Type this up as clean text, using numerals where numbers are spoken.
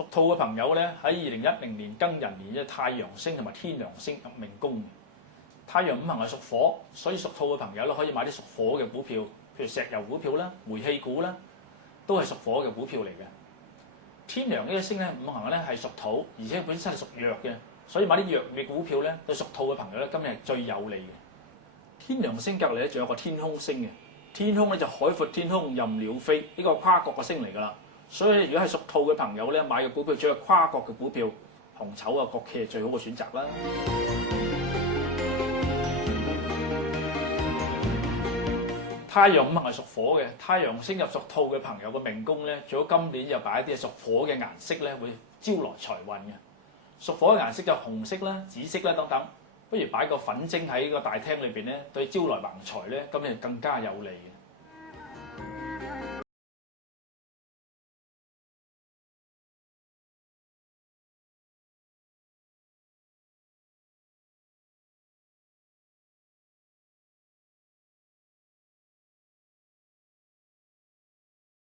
屬兔嘅朋友咧，喺2010年庚寅年嘅太陽星同埋天梁星入命宮。太陽五行係屬火，所以屬兔嘅朋友咧可以買啲屬火嘅股票，譬如石油股票啦、煤氣股啦，都係屬火嘅股票嚟嘅。天梁呢個星咧，五行咧係屬土，而且本身係屬弱嘅，所以買啲弱嘅股票咧，對屬兔嘅朋友咧，今日係最有利嘅。天梁星隔離咧，仲有個天空星嘅，天空咧就海闊天空任鳥飛，呢個跨國嘅星嚟㗎啦。所以如果係屬兔嘅朋友咧，買嘅股票最係跨國嘅股票，紅籌啊、國企係最好嘅選擇啦。太陽五行係屬火嘅，太陽星入屬兔嘅朋友嘅命宮咧，最好今年就擺一啲係屬火嘅顏色咧，會招來財運嘅。屬火嘅顏色就紅色啦、紫色啦等等，不如擺個粉晶喺個大廳裏邊咧，對招來橫財咧，今日更加有利嘅。